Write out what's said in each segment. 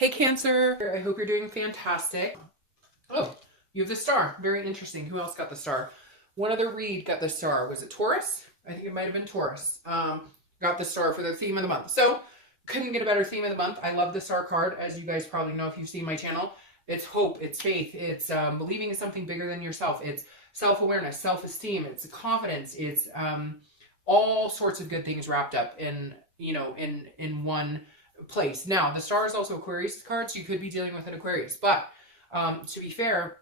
Hey Cancer, I hope you're doing fantastic. Oh, you have the star. Very interesting. Who else got the star? One other read got the star. Was it Taurus? I think it might have been Taurus. Got the star for the theme of the month. So couldn't get a better theme of the month. I love the star card, as you guys probably know if you've seen my channel. It's hope, it's faith, it's believing in something bigger than yourself. It's self-awareness, self-esteem, it's confidence, it's all sorts of good things wrapped up in, in one place. Now, the star is also Aquarius card, so you could be dealing with an Aquarius. But to be fair,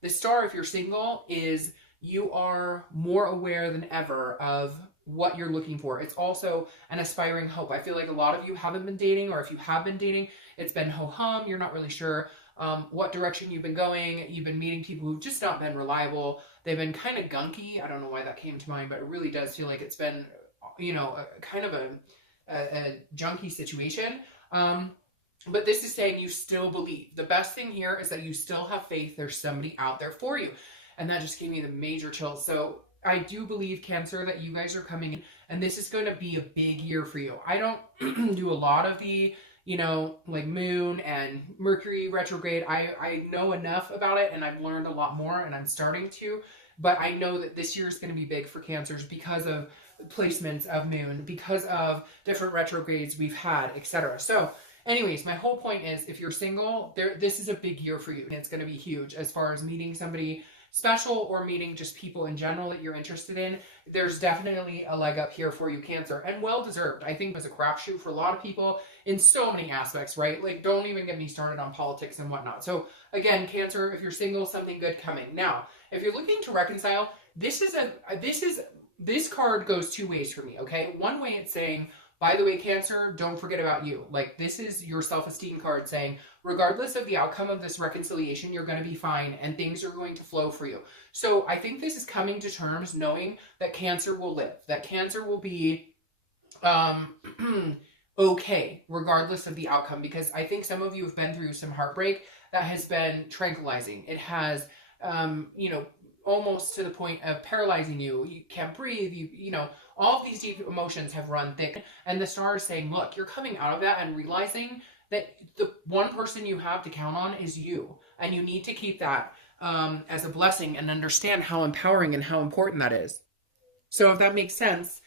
the star, if you're single, is you are more aware than ever of what you're looking for. It's also an aspiring hope. I feel like a lot of you haven't been dating, or if you have been dating, it's been ho-hum. You're not really sure what direction you've been going. You've been meeting people who've just not been reliable. They've been kind of gunky. I don't know why that came to mind, but it really does feel like it's been, kind of a junky situation. But this is saying you still believe. The best thing here is that you still have faith. There's somebody out there for you. And that just gave me the major chills. So I do believe, Cancer, that you guys are coming in, and this is going to be a big year for you. I don't do a lot of the, like Moon and Mercury retrograde. I know enough about it, and I've learned a lot more, and I'm starting to. But I know that this year is going to be big for Cancers because of placements of Moon, because of different retrogrades we've had, etc. So anyways, my whole point is, if you're single, this is a big year for you. And it's going to be huge as far as meeting somebody special or meeting just people in general that you're interested in. There's definitely a leg up here for you, Cancer, and well deserved. I think it was a crapshoot for a lot of people in so many aspects, right? Like, don't even get me started on politics and whatnot. So again, Cancer, if you're single, something good coming. Now, if you're looking to reconcile, this card goes two ways for me, okay? One way it's saying, by the way, Cancer, don't forget about you. Like, this is your self-esteem card saying, regardless of the outcome of this reconciliation, you're going to be fine and things are going to flow for you. So I think this is coming to terms knowing that Cancer will live, that Cancer will be okay, regardless of the outcome, because I think some of you have been through some heartbreak that has been tranquilizing. It has, almost to the point of paralyzing you. You can't breathe. All of these deep emotions have run thick. And the star is saying, look, you're coming out of that and realizing that the one person you have to count on is you. And you need to keep that as a blessing and understand how empowering and how important that is. So if that makes sense,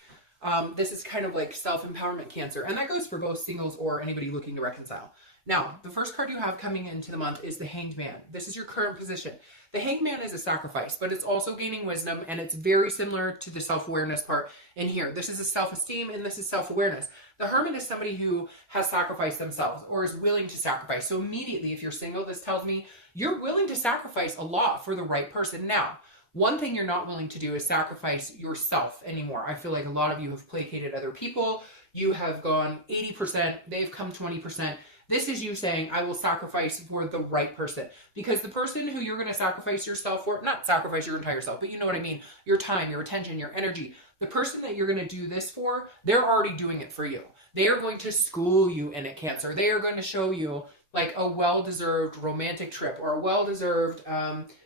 this is kind of like self-empowerment, Cancer. And that goes for both singles or anybody looking to reconcile. Now, the first card you have coming into the month is the Hanged Man. This is your current position. The Hanged Man is a sacrifice, but it's also gaining wisdom, and it's very similar to the self-awareness part in here. This is a self-esteem, and this is self-awareness. The Hermit is somebody who has sacrificed themselves or is willing to sacrifice. So immediately, if you're single, this tells me you're willing to sacrifice a lot for the right person. Now, one thing you're not willing to do is sacrifice yourself anymore. I feel like a lot of you have placated other people. You have gone 80%, they've come 20%. This is you saying, I will sacrifice for the right person. Because the person who you're going to sacrifice yourself for, not sacrifice your entire self, but you know what I mean, your time, your attention, your energy, the person that you're going to do this for, they're already doing it for you. They are going to school you in it, Cancer. They are going to show you like a well-deserved romantic trip, or a well-deserved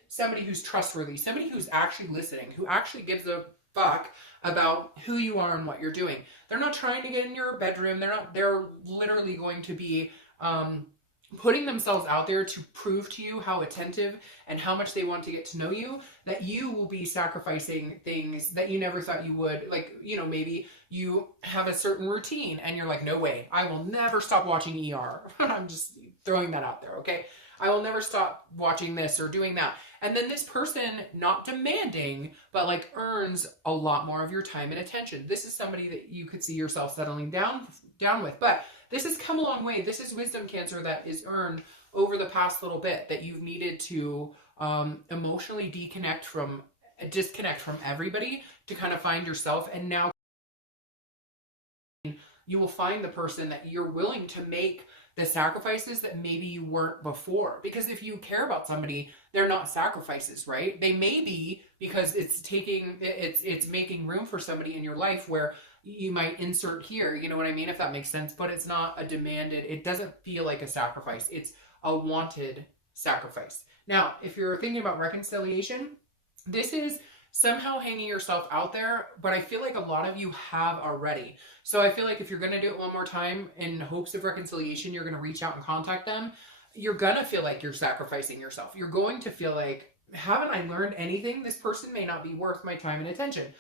somebody who's trustworthy, somebody who's actually listening, who actually gives a fuck about who you are and what you're doing. They're not trying to get in your bedroom. They're literally going to be putting themselves out there to prove to you how attentive and how much they want to get to know you, that you will be sacrificing things that you never thought you would. Like, maybe you have a certain routine and you're like, no way, I will never stop watching ER. I'm just throwing that out there, okay? I will never stop watching this or doing that. And then this person, not demanding, but like earns a lot more of your time and attention. This is somebody that you could see yourself settling down with. But this has come a long way. This is wisdom, Cancer, that is earned over the past little bit, that you've needed to emotionally disconnect from everybody to kind of find yourself. And now you will find the person that you're willing to make the sacrifices that maybe you weren't before. Because if you care about somebody, they're not sacrifices, right? They may be, because it's making room for somebody in your life where you might insert here, you know what I mean, if that makes sense, but it's not a demanded, it doesn't feel like a sacrifice. It's a wanted sacrifice. Now, if you're thinking about reconciliation, this is somehow hanging yourself out there, but I feel like a lot of you have already. So I feel like if you're going to do it one more time in hopes of reconciliation, you're going to reach out and contact them. You're going to feel like you're sacrificing yourself. You're going to feel like, haven't I learned anything? This person may not be worth my time and attention.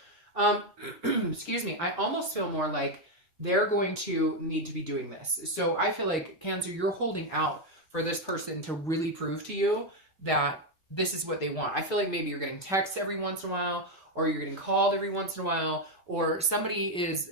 Excuse me. I almost feel more like they're going to need to be doing this. So I feel like, Cancer, you're holding out for this person to really prove to you that this is what they want. I feel like maybe you're getting texts every once in a while, or you're getting called every once in a while, or somebody is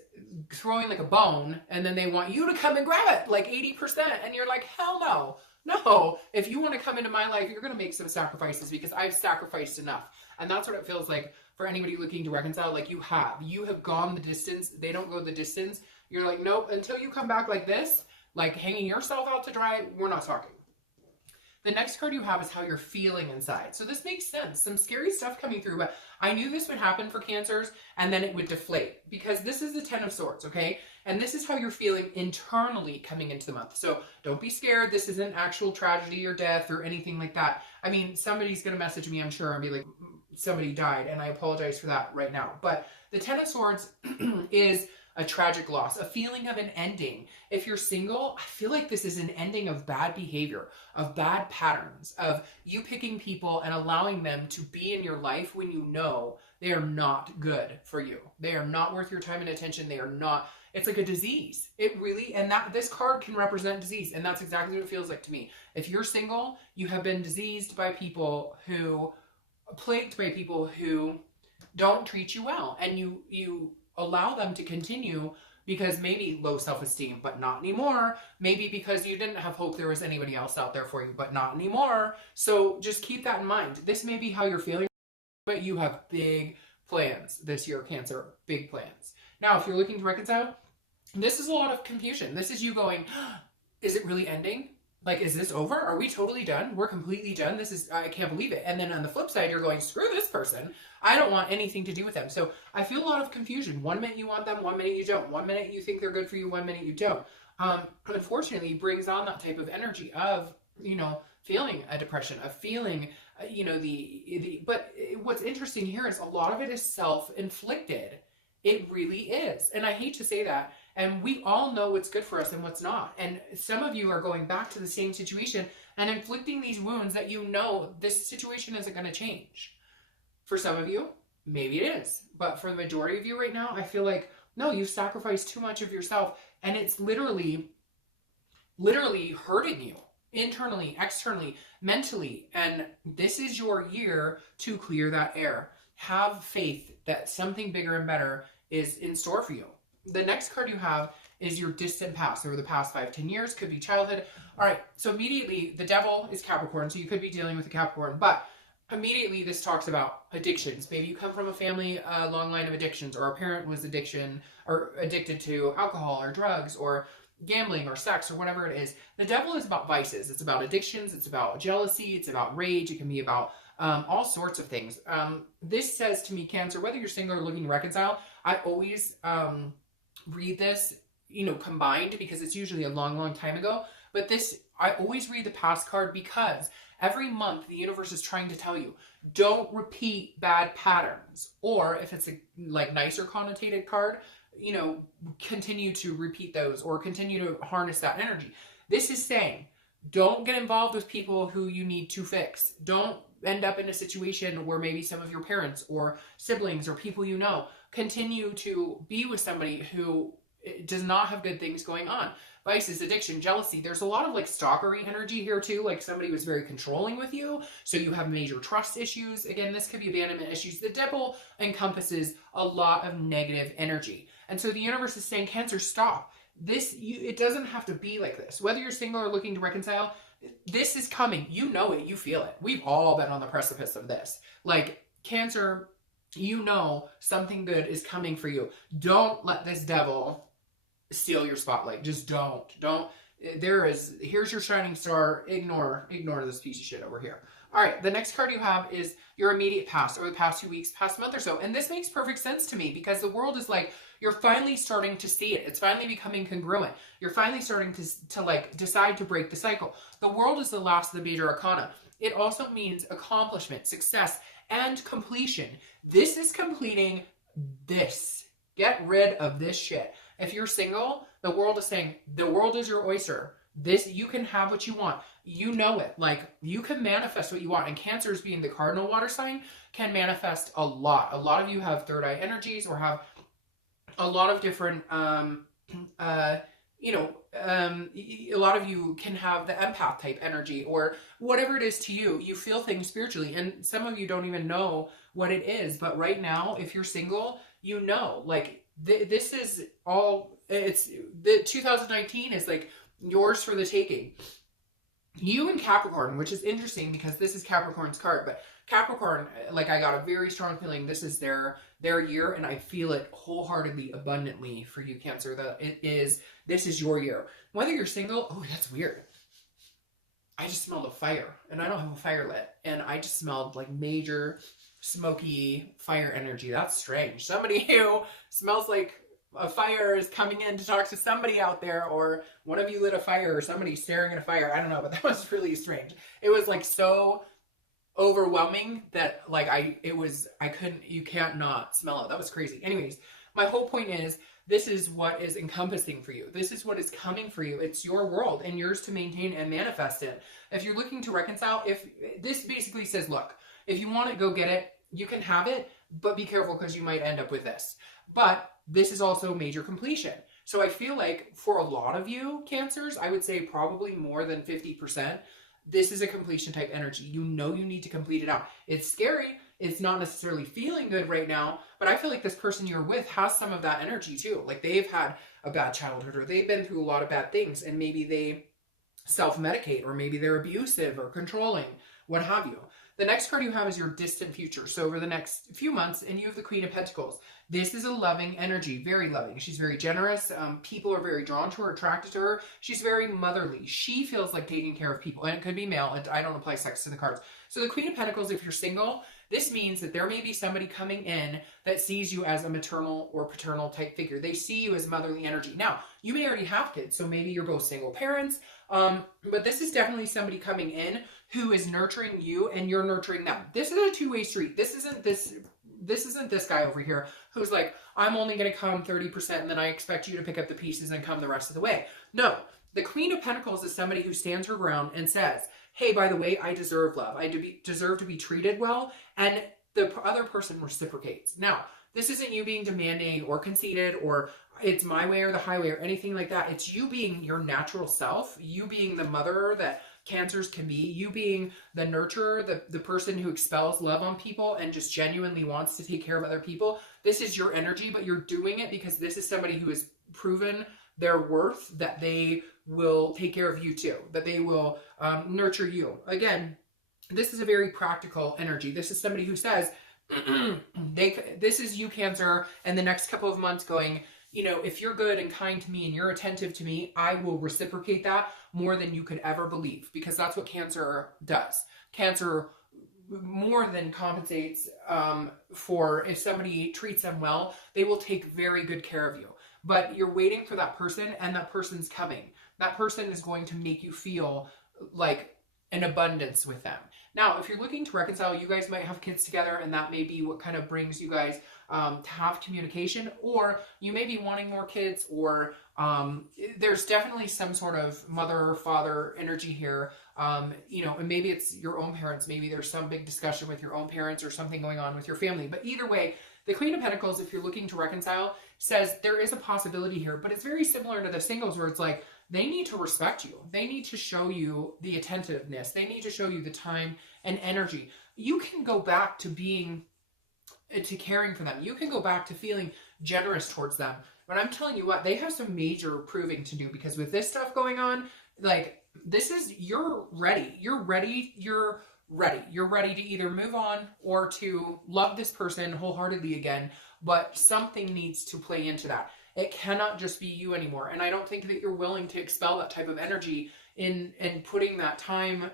throwing like a bone and then they want you to come and grab it like 80%. And you're like, hell no. No, if you want to come into my life, you're going to make some sacrifices because I've sacrificed enough. And that's what it feels like for anybody looking to reconcile. Like you have gone the distance. They don't go the distance. You're like, nope, until you come back like this, like hanging yourself out to dry, we're not talking. The next card you have is how you're feeling inside. So this makes sense. Some scary stuff coming through, but I knew this would happen for Cancers and then it would deflate because this is the 10 of Swords, okay? And this is how you're feeling internally coming into the month. So don't be scared. This isn't actual tragedy or death or anything like that. I mean, somebody's going to message me, I'm sure, and be like, somebody died, and I apologize for that right now. But the 10 of Swords is a tragic loss, a feeling of an ending. If you're single, I feel like this is an ending of bad behavior, of bad patterns, of you picking people and allowing them to be in your life when you know they are not good for you. They are not worth your time and attention. They are not, it's like a disease. It really, and that this card can represent disease. And that's exactly what it feels like to me. If you're single, you have been diseased by people who, plagued by people who don't treat you well. And you allow them to continue because maybe low self-esteem, but not anymore. Maybe because you didn't have hope there was anybody else out there for you, but not anymore. So just keep that in mind. This may be how you're feeling, but you have big plans this year, Cancer, big plans. Now, if you're looking to reconcile, this is a lot of confusion. This is you going, is it really ending? Like, is this over? Are we totally done? We're completely done. This is, I can't believe it. And then on the flip side, you're going, screw this person. I don't want anything to do with them. So I feel a lot of confusion. 1 minute you want them, 1 minute you don't. 1 minute you think they're good for you, 1 minute you don't. Unfortunately, it brings on that type of energy of, you know, feeling a depression, of feeling, you know, but what's interesting here is a lot of it is self-inflicted. It really is. And I hate to say that. And we all know what's good for us and what's not. And some of you are going back to the same situation and inflicting these wounds that you know this situation isn't going to change. For some of you, maybe it is. But for the majority of you right now, I feel like, no, you've sacrificed too much of yourself. And it's literally hurting you internally, externally, mentally. And this is your year to clear that air. Have faith that something bigger and better is in store for you. The next card you have is your distant past, over the past 5-10 years, could be childhood. All right, so immediately the devil is Capricorn, so you could be dealing with a Capricorn, but immediately this talks about addictions. Maybe you come from a family, a long line of addictions, or a parent was addicted to alcohol or drugs or gambling or sex or whatever it is. The devil is about vices. It's about addictions. It's about jealousy. It's about rage. It can be about all sorts of things. This says to me, Cancer, whether you're single or looking to reconcile, I always read this, you know, combined because it's usually a long time ago. But this, I always read the past card because every month the universe is trying to tell you, don't repeat bad patterns. Or if it's a like nicer connotated card, you know, continue to repeat those or continue to harness that energy. This is saying, don't get involved with people who you need to fix. Don't end up in a situation where maybe some of your parents or siblings or people you know continue to be with somebody who does not have good things going on. Vices, addiction, jealousy. There's a lot of like stalkery energy here too. Like somebody was very controlling with you. So you have major trust issues. Again, this could be abandonment issues. The devil encompasses a lot of negative energy. And so the universe is saying, Cancer, stop. It doesn't have to be like this. Whether you're single or looking to reconcile, this is coming. You know it. You feel it. We've all been on the precipice of this. Like, Cancer, you know something good is coming for you. Don't let this devil steal your spotlight. Just don't. Here's your shining star. Ignore this piece of shit over here. All right, the next card you have is your immediate past, over the past 2 weeks, past month or so. And this makes perfect sense to me because the world is like, you're finally starting to see it. It's finally becoming congruent. You're finally starting to like decide to break the cycle. The world is the last of the major arcana. It also means accomplishment, success, and completion. This is completing this. Get rid of this shit. If you're single, the world is saying, the world is your oyster. This, you can have what you want. You know it. Like, you can manifest what you want. And Cancers, being the cardinal water sign, can manifest a lot. A lot of you have third eye energies or have a lot of different, a lot of you can have the empath type energy or whatever it is to you. You feel things spiritually. And some of you don't even know what it is. But right now, if you're single, you know, like, this is all, it's, the 2019 is like yours for the taking. You and Capricorn, which is interesting because this is Capricorn's card, but Capricorn, like, I got a very strong feeling this is their year, and I feel it wholeheartedly, abundantly for you, Cancer, that this is your year. Whether you're single, oh, that's weird. I just smelled a fire, and I don't have a fire lit, and I just smelled like major smoky fire energy. That's strange. Somebody who smells like a fire is coming in to talk to somebody out there, or one of you lit a fire, or somebody staring at a fire. I don't know, but that was really strange. It was like so overwhelming that like you can't not smell it. That was crazy. Anyways, my whole point is, this is what is encompassing for you. This is what is coming for you. It's your world and yours to maintain and manifest it. If you're looking to reconcile, if this basically says, look, if you want it, go get it. You can have it, but be careful because you might end up with this. But this is also major completion. So I feel like for a lot of you, Cancers, I would say probably more than 50%, this is a completion type energy. You know you need to complete it out. It's scary. It's not necessarily feeling good right now, but I feel like this person you're with has some of that energy too. Like, they've had a bad childhood, or they've been through a lot of bad things, and maybe they self-medicate, or maybe they're abusive or controlling, what have you. The next card you have is your distant future. So over the next few months, and you have the Queen of Pentacles. This is a loving energy, very loving. She's very generous. People are very drawn to her, attracted to her. She's very motherly. She feels like taking care of people, and it could be male. I don't apply sex to the cards. So the Queen of Pentacles, if you're single, this means that there may be somebody coming in that sees you as a maternal or paternal type figure. They see you as motherly energy. Now, you may already have kids, so maybe you're both single parents, but this is definitely somebody coming in who is nurturing you and you're nurturing them. This is a two-way street. This isn't this guy over here who's like, I'm only going to come 30% and then I expect you to pick up the pieces and come the rest of the way. No, the Queen of Pentacles is somebody who stands her ground and says, hey, by the way, I deserve love. I deserve to be treated well, and the other person reciprocates. Now, this isn't you being demanding or conceited or it's my way or the highway or anything like that. It's you being your natural self, you being the mother that Cancers can be, you being the nurturer, the person who expels love on people and just genuinely wants to take care of other people. This is your energy, but you're doing it because this is somebody who has proven their worth, that they will take care of you too, that they will nurture you. Again, this is a very practical energy. This is somebody who says, this is you, Cancer, and the next couple of months going, you know, if you're good and kind to me and you're attentive to me, I will reciprocate that more than you could ever believe, because that's what Cancer does. Cancer more than compensates for, if somebody treats them well, they will take very good care of you. But you're waiting for that person, and that person's coming. That person is going to make you feel like an abundance with them. Now, if you're looking to reconcile, you guys might have kids together, and that may be what kind of brings you guys to have communication, or you may be wanting more kids, or there's definitely some sort of mother or father energy here. You know, and maybe it's your own parents. Maybe there's some big discussion with your own parents or something going on with your family. But either way, the Queen of Pentacles, if you're looking to reconcile, says there is a possibility here, but it's very similar to the singles, where it's like, they need to respect you. They need to show you the attentiveness. They need to show you the time and energy. You can go back to to caring for them. You can go back to feeling generous towards them. But I'm telling you what, they have some major proving to do, because with this stuff going on, like, this is, you're ready. You're ready. You're ready. You're ready to either move on or to love this person wholeheartedly again, but something needs to play into that. It cannot just be you anymore. And I don't think that you're willing to expel that type of energy in putting that time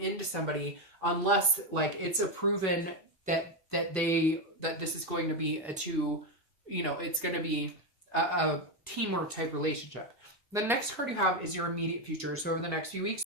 into somebody, unless, like, it's a proven that this is going to be it's going to be a teamwork type relationship. The next card you have is your immediate future. So over the next few weeks,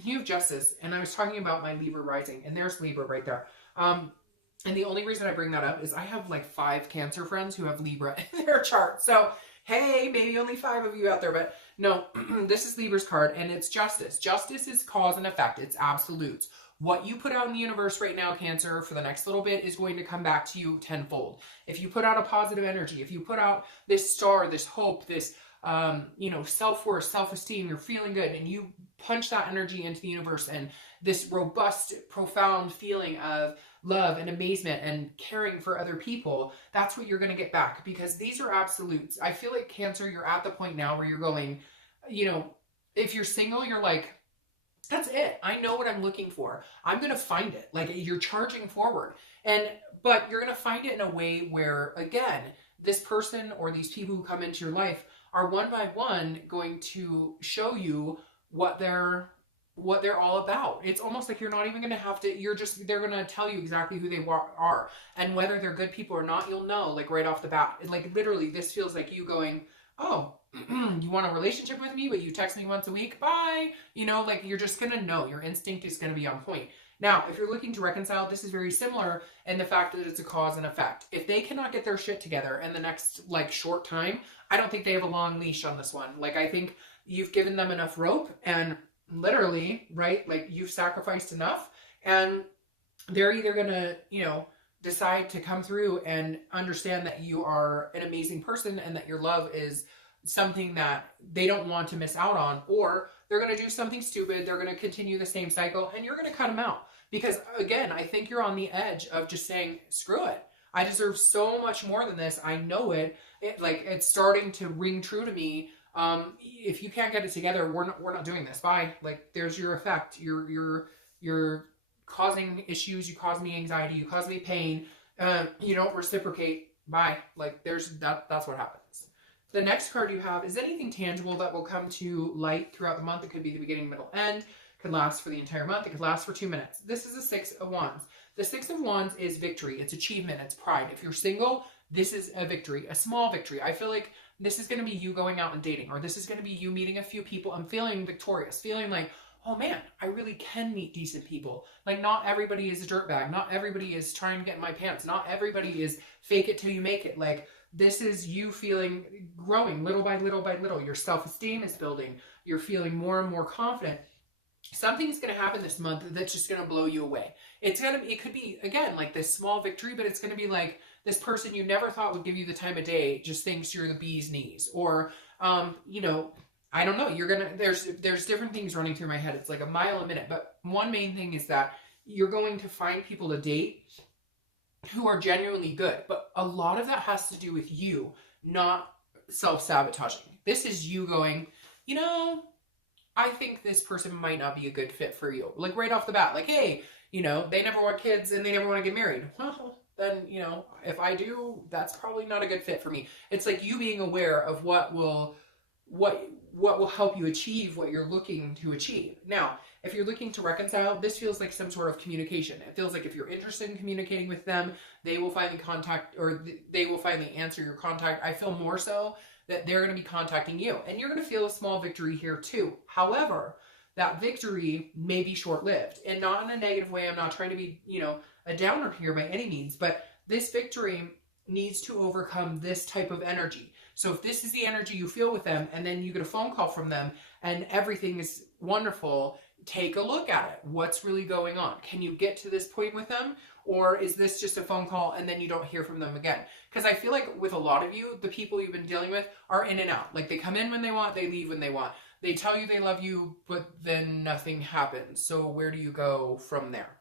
and you have Justice. And I was talking about my Libra rising, and there's Libra right there. And the only reason I bring that up is I have like 5 Cancer friends who have Libra in their chart. So, hey, maybe only 5 of you out there, but no, this is Libra's card, and it's Justice. Justice is cause and effect. It's absolutes. What you put out in the universe right now, Cancer, for the next little bit is going to come back to you tenfold. If you put out a positive energy, if you put out this star, this hope, this, self-worth, self-esteem, you're feeling good, and you punch that energy into the universe, and this robust, profound feeling of love and amazement and caring for other people, that's what you're going to get back, because these are absolutes. I feel like, Cancer, you're at the point now where you're going, if you're single, you're like, that's it. I know what I'm looking for. I'm going to find it. Like, you're charging forward. But you're going to find it in a way where, again, this person or these people who come into your life are one by one going to show you what they're all about. It's almost like you're not even going to have to, they're going to tell you exactly who they are. And whether they're good people or not, you'll know, like, right off the bat. And, like, literally, this feels like you going, oh, you want a relationship with me, but you text me once a week, bye. Like, you're just going to know. Your instinct is going to be on point. Now, if you're looking to reconcile, this is very similar in the fact that it's a cause and effect. If they cannot get their shit together in the next, like, short time, I don't think they have a long leash on this one. Like, I think you've given them enough rope, and literally, right, like, you've sacrificed enough, and they're either going to, decide to come through and understand that you are an amazing person and that your love is something that they don't want to miss out on, or they're going to do something stupid. They're going to continue the same cycle, and you're going to cut them out. Because, again, I think you're on the edge of just saying, screw it. I deserve so much more than this. I know it. It's starting to ring true to me. If you can't get it together, we're not doing this. Bye. Like, there's your effect. You're causing issues. You cause me anxiety. You cause me pain. You don't reciprocate. Bye. Like, that's what happens. The next card you have is anything tangible that will come to light throughout the month. It could be the beginning, middle, end. It could last for the entire month. It could last for 2 minutes. This is a 6 of Wands. The 6 of Wands is victory. It's achievement. It's pride. If you're single, this is a victory, a small victory. I feel like this is going to be you going out and dating, or this is going to be you meeting a few people and feeling victorious, feeling like, oh man, I really can meet decent people. Like, not everybody is a dirtbag. Not everybody is trying to get in my pants. Not everybody is fake it till you make it. Like, this is you feeling, growing little by little by little. Your self-esteem is building. You're feeling more and more confident. Something's going to happen this month that's just going to blow you away. It could be, again, like this small victory, but it's going to be like this person you never thought would give you the time of day just thinks you're the bee's knees. Or, I don't know. There's different things running through my head. It's like a mile a minute. But one main thing is that you're going to find people to date who are genuinely good. But a lot of that has to do with you, not self-sabotaging. This is you going, I think this person might not be a good fit for you. Like, right off the bat, like, hey, they never want kids and they never want to get married. Well, then, if I do, that's probably not a good fit for me. It's like you being aware of what will help you achieve what you're looking to achieve. Now, if you're looking to reconcile, this feels like some sort of communication. It feels like if you're interested in communicating with them, they will finally contact, or they will finally answer your contact. I feel more so that they're going to be contacting you, and you're going to feel a small victory here too. However, that victory may be short-lived, and not in a negative way. I'm not trying to be, a downer here by any means, but this victory needs to overcome this type of energy. So if this is the energy you feel with them, and then you get a phone call from them and everything is wonderful, take a look at it. What's really going on? Can you get to this point with them? Or is this just a phone call and then you don't hear from them again? Because I feel like with a lot of you, the people you've been dealing with are in and out. Like, they come in when they want, they leave when they want. They tell you they love you, but then nothing happens. So where do you go from there?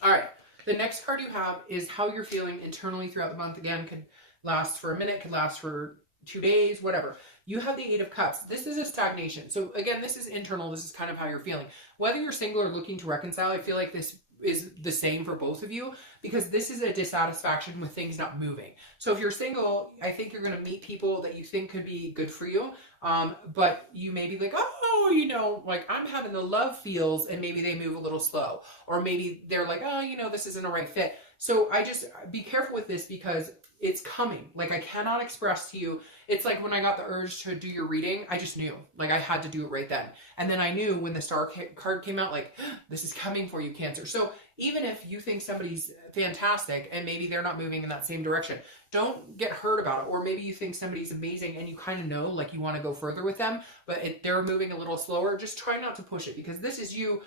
All right. The next card you have is how you're feeling internally throughout the month. Again, could last for a minute, could last for 2 days, whatever. You have the 8 of Cups. This is a stagnation. So again, this is internal. This is kind of how you're feeling. Whether you're single or looking to reconcile, I feel like this is the same for both of you, because this is a dissatisfaction with things not moving. So if you're single, I think you're going to meet people that you think could be good for you. But you may be like, oh, like, I'm having the love feels, and maybe they move a little slow, or maybe they're like, oh, this isn't a right fit. So I just be careful with this because it's coming. Like, I cannot express to you. It's like when I got the urge to do your reading, I just knew. Like, I had to do it right then. And then I knew when the star card came out, like, this is coming for you, Cancer. So even if you think somebody's fantastic and maybe they're not moving in that same direction, don't get hurt about it. Or maybe you think somebody's amazing and you kind of know, like, you want to go further with them, but they're moving a little slower. Just try not to push it, because this is you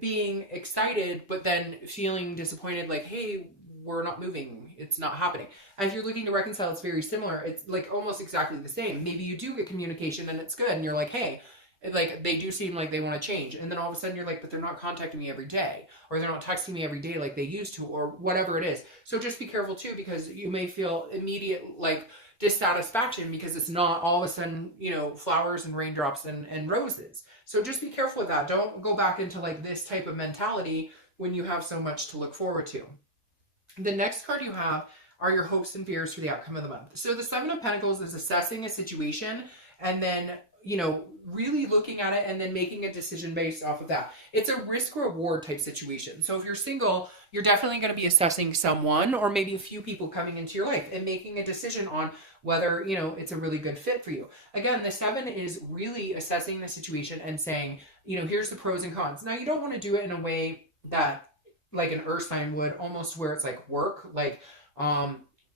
being excited, but then feeling disappointed, like, hey, we're not moving. It's not happening. And if you're looking to reconcile, it's very similar. It's like almost exactly the same. Maybe you do get communication and it's good and you're like, hey, like, they do seem like they want to change. And then all of a sudden you're like, but they're not contacting me every day, or they're not texting me every day like they used to, or whatever it is. So just be careful too, because you may feel immediate, like, dissatisfaction because it's not all of a sudden, you know, flowers and raindrops and roses. So just be careful with that. Don't go back into like this type of mentality when you have so much to look forward to. The next card you have are your hopes and fears for the outcome of the month. So the Seven of Pentacles is assessing a situation and then, you know, really looking at it and then making a decision based off of that. It's a risk-reward type situation. So if you're single, you're definitely going to be assessing someone or maybe a few people coming into your life and making a decision on whether, you know, it's a really good fit for you. Again, the Seven is really assessing the situation and saying, you know, here's the pros and cons. Now, you don't want to do it in a way that like an earth sign would, almost where it's like work, like,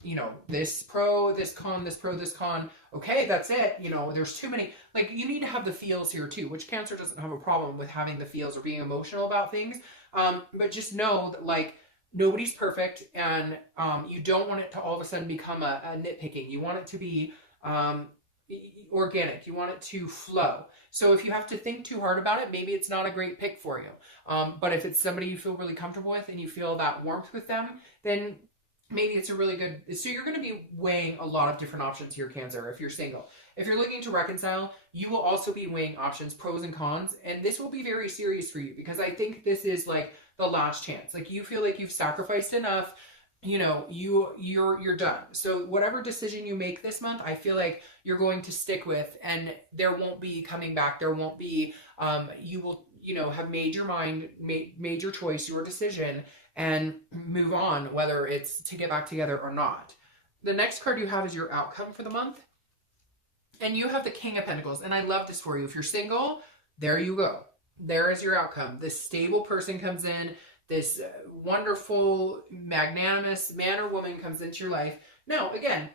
you know, this pro, this con, this pro, this con. Okay, that's it. You know, there's too many. Like, you need to have the feels here too, which Cancer doesn't have a problem with having the feels or being emotional about things. But just know that, like, nobody's perfect, and you don't want it to all of a sudden become a nitpicking. You want it to be organic. You want it to flow. So if you have to think too hard about it, maybe it's not a great pick for you. But if it's somebody you feel really comfortable with and you feel that warmth with them, then maybe it's a really good. So you're going to be weighing a lot of different options here, Cancer, if you're single. If you're looking to reconcile, you will also be weighing options, pros and cons, and this will be very serious for you, because I think this is like the last chance. Like, you feel like you've sacrificed enough. You know, you're done. So whatever decision you make this month, I feel like you're going to stick with, and there won't be coming back. There won't be, you will, you know, have made your mind, made your choice, your decision, and move on, whether it's to get back together or not. The next card you have is your outcome for the month. And you have the King of Pentacles. And I love this for you. If you're single, there you go. There is your outcome. This stable person comes in. This wonderful, magnanimous man or woman comes into your life. Now, again,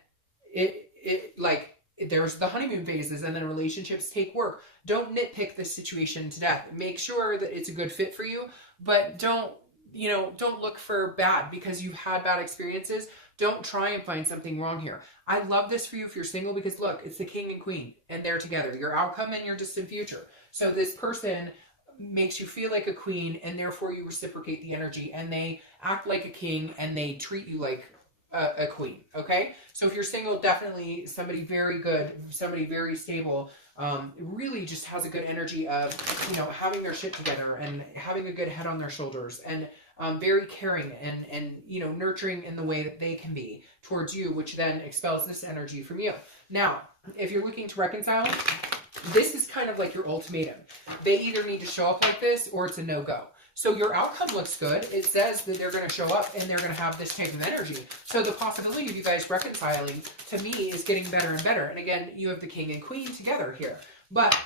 there's the honeymoon phases, and then relationships take work. Don't nitpick this situation to death. Make sure that it's a good fit for you, but don't look for bad because you've had bad experiences. Don't try and find something wrong here. I love this for you if you're single, because look, it's the King and Queen, and they're together. Your outcome and your distant future. So this person makes you feel like a queen, and therefore you reciprocate the energy, and they act like a king, and they treat you like a queen. Okay, so if you're single, definitely somebody very good, somebody very stable, really just has a good energy of, you know, having their shit together and having a good head on their shoulders, and very caring and you know, nurturing in the way that they can be towards you, which then expels this energy from you. Now, if you're looking to reconcile, this is kind of like your ultimatum. They either need to show up like this or it's a no-go. So your outcome looks good. It says that they're going to show up and they're going to have this type of energy. So the possibility of you guys reconciling, to me, is getting better and better. And again, you have the King and Queen together here. But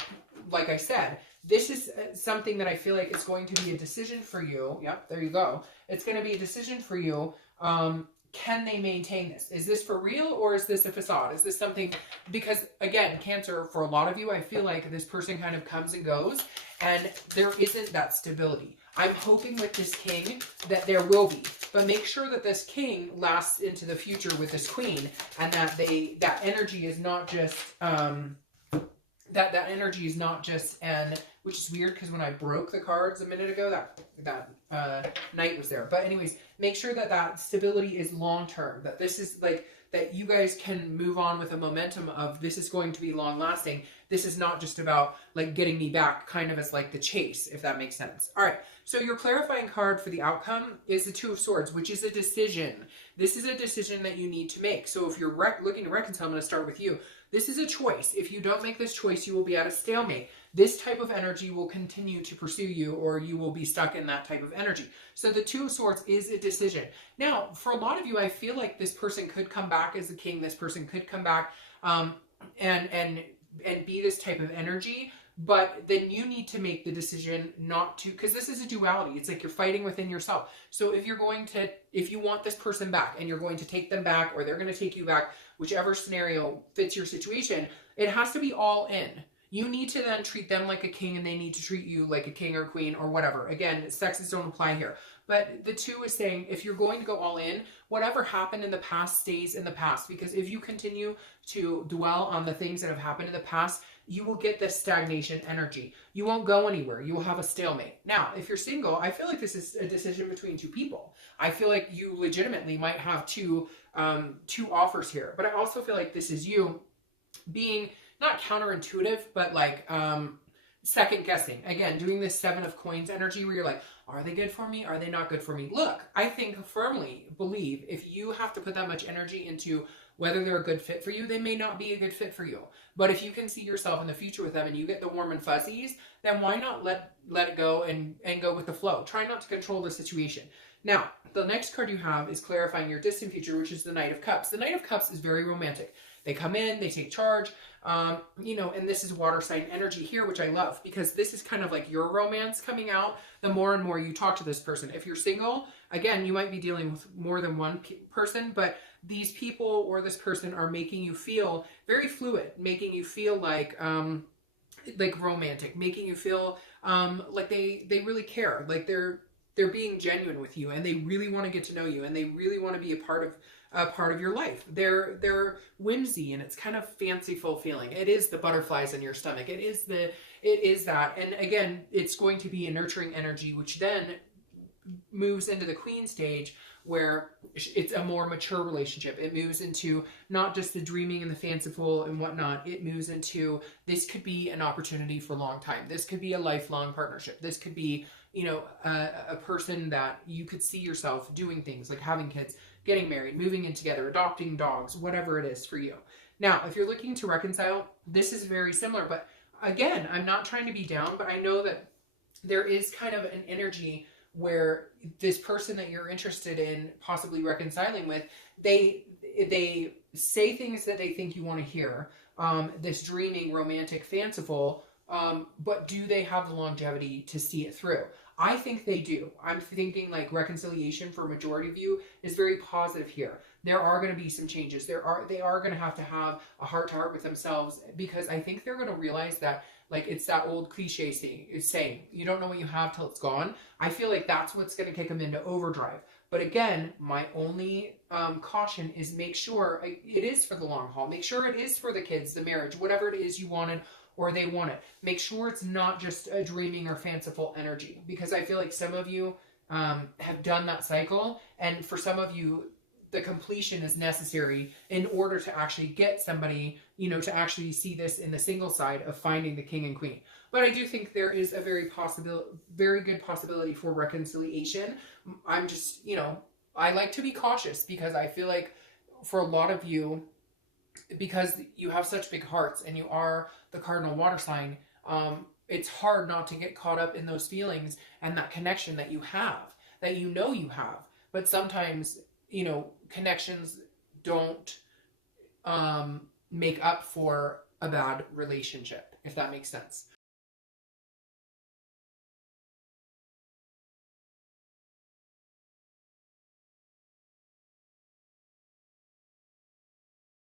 like I said, this is something that I feel like it's going to be a decision for you. Yep, there you go. It's going to be a decision for you. Can they maintain this? Is this for real, or is this a facade? Is this something, because again, Cancer, for a lot of you, I feel like this person kind of comes and goes and there isn't that stability. I'm hoping with this King that there will be, but make sure that this King lasts into the future with this Queen, and that that energy is not just, that energy is not just, and which is weird because when I broke the cards a minute ago, that Knight was there. But anyways, make sure that that stability is long-term, that this is like, that you guys can move on with a momentum of this is going to be long-lasting. This is not just about like getting me back, kind of as like the chase, if that makes sense. All right, so your clarifying card for the outcome is the Two of Swords, which is a decision. This is a decision that you need to make. So if you're looking to reconcile, I'm going to start with you. This is a choice. If you don't make this choice, you will be at a stalemate. This type of energy will continue to pursue you, or you will be stuck in that type of energy. So the Two of Swords is a decision. Now, for a lot of you, I feel like this person could come back as the king. This person could come back and be this type of energy. But then you need to make the decision not to, because this is a duality. It's like you're fighting within yourself. So if you want this person back and you're going to take them back, or they're going to take you back, whichever scenario fits your situation, it has to be all in. You need to then treat them like a king, and they need to treat you like a king or queen or whatever. Again, sexes don't apply here. But the Two is saying, if you're going to go all in, whatever happened in the past stays in the past. Because if you continue to dwell on the things that have happened in the past, you will get this stagnation energy. You won't go anywhere. You will have a stalemate. Now, if you're single, I feel like this is a decision between two people. I feel like you legitimately might have two offers here. But I also feel like this is you being not counterintuitive, but like second guessing. Again, doing this Seven of Coins energy where you're like, are they good for me? Are they not good for me? Look, I think firmly believe if you have to put that much energy into whether they're a good fit for you, they may not be a good fit for you. But if you can see yourself in the future with them and you get the warm and fuzzies, then why not let it go and go with the flow? Try not to control the situation. Now, the next card you have is clarifying your distant future, which is the Knight of Cups. The Knight of Cups is very romantic. They come in, they take charge, and this is water sign energy here, which I love, because this is kind of like your romance coming out the more and more you talk to this person. If you're single, again, you might be dealing with more than one person, but these people or this person are making you feel very fluid, making you feel like romantic, making you feel like they really care, like they're being genuine with you, and they really want to get to know you, and they really want to be a part of your life. They're whimsy, and it's kind of fanciful feeling. It is the butterflies in your stomach. It is that. And again, it's going to be a nurturing energy, which then moves into the Queen stage, where it's a more mature relationship. It moves into not just the dreaming and the fanciful and whatnot. It moves into, this could be an opportunity for a long time. This could be a lifelong partnership. This could be, a person that you could see yourself doing things like having kids, getting married, moving in together, adopting dogs, whatever it is for you. Now, if you're looking to reconcile, this is very similar. But again, I'm not trying to be down, but I know that there is kind of an energy where this person that you're interested in possibly reconciling with, they say things that they think you want to hear, this dreaming, romantic, fanciful, but do they have the longevity to see it through? I think they do. I'm thinking like reconciliation for a majority of you is very positive here. There are going to be some changes. They are going to have a heart-to-heart with themselves, because I think they're going to realize that, like, it's that old cliche saying, you don't know what you have till it's gone. I feel like that's what's going to kick them into overdrive. But again, my only caution is make sure it is for the long haul. Make sure it is for the kids, the marriage, whatever it is you wanted or they want it. Make sure it's not just a dreaming or fanciful energy, because I feel like some of you have done that cycle, and for some of you, the completion is necessary in order to actually get somebody, to actually see this in the single side of finding the king and queen. But I do think there is a very good possibility for reconciliation. I'm just, I like to be cautious, because I feel like for a lot of you, because you have such big hearts and you are the cardinal water sign, it's hard not to get caught up in those feelings and that connection that you have, that you have. But sometimes, connections don't make up for a bad relationship, if that makes sense.